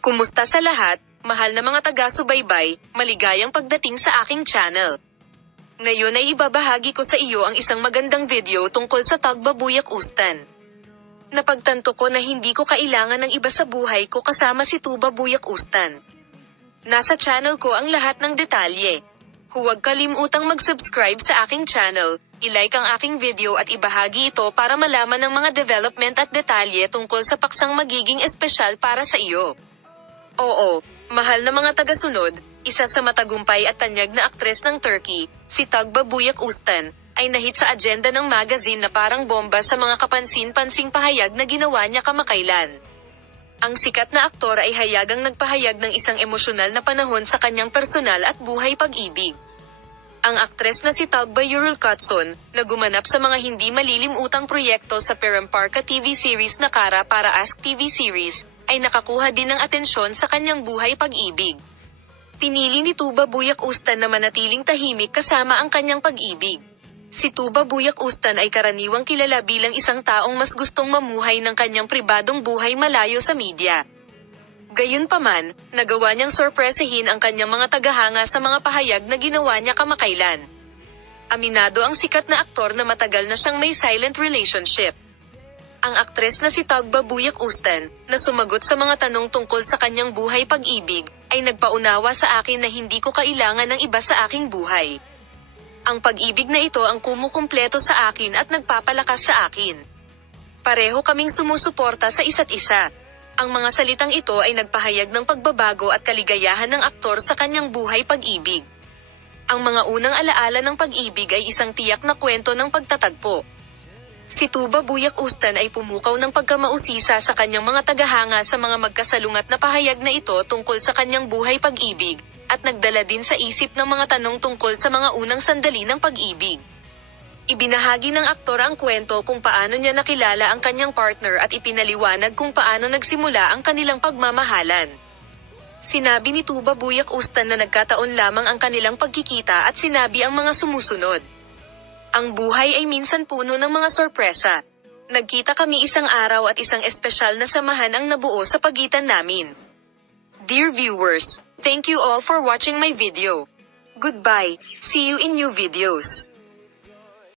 Kumusta sa lahat, mahal na mga taga-subaybay, maligayang pagdating sa aking channel. Ngayon ay ibabahagi ko sa iyo ang isang magandang video tungkol sa Tagbabuyak Ustan. Napagtanto ko na hindi ko kailangan ng iba sa buhay ko kasama si Tuba Buyak Ustan. Nasa channel ko ang lahat ng detalye. Huwag kalimutang mag-subscribe sa aking channel, i-like ang aking video at ibahagi ito para malaman ng mga development at detalye tungkol sa paksang magiging espesyal para sa iyo. Oo, mahal na mga tagasunod, isa sa matagumpay at tanyag na aktres ng Turkey, si Tagbabuyak Ustan, ay nahit sa agenda ng magazine na parang bomba sa mga kapansin-pansing pahayag na ginawa niya kamakailan. Ang sikat na aktor ay hayagang nagpahayag ng isang emosyonal na panahon sa kanyang personal at buhay pag-ibig. Ang aktres na si Tagba Yurulkatson, na gumanap sa mga hindi malilimutang proyekto sa Peramparka TV series na Kara para Ask TV series, ay nakakuha din ng atensyon sa kanyang buhay pag-ibig. Pinili ni Tuba Buyak Ustan na manatiling tahimik kasama ang kanyang pag-ibig. Si Tuba Buyak Ustan ay karaniwang kilala bilang isang taong mas gustong mamuhay ng kanyang pribadong buhay malayo sa media. Gayunpaman, nagawa niyang sorpresahin ang kanyang mga tagahanga sa mga pahayag na ginawa niya kamakailan. Aminado ang sikat na aktor na matagal na siyang may silent relationship. Ang aktres na si Tagba Buyak Ustan, na sumagot sa mga tanong tungkol sa kanyang buhay pag-ibig, ay nagpaunawa sa akin na hindi ko kailangan ng iba sa aking buhay. Ang pag-ibig na ito ang kumukumpleto sa akin at nagpapalakas sa akin. Pareho kaming sumusuporta sa isa't isa. Ang mga salitang ito ay nagpahayag ng pagbabago at kaligayahan ng aktor sa kanyang buhay pag-ibig. Ang mga unang alaala ng pag-ibig ay isang tiyak na kwento ng pagtatagpo. Si Tuba Buyak Ustan ay pumukaw ng pagkamausisa sa kanyang mga tagahanga sa mga magkasalungat na pahayag na ito tungkol sa kanyang buhay pag-ibig, at nagdala din sa isip ng mga tanong tungkol sa mga unang sandali ng pag-ibig. Ibinahagi ng aktor ang kwento kung paano niya nakilala ang kanyang partner at ipinaliwanag kung paano nagsimula ang kanilang pagmamahalan. Sinabi ni Tuba Buyak Ustan na nagkataon lamang ang kanilang pagkikita at sinabi ang mga sumusunod. Ang buhay ay minsan puno ng mga sorpresa. Nagkita kami isang araw at isang espesyal na samahan ang nabuo sa pagitan namin. Dear viewers, thank you all for watching my video. Goodbye, see you in new videos.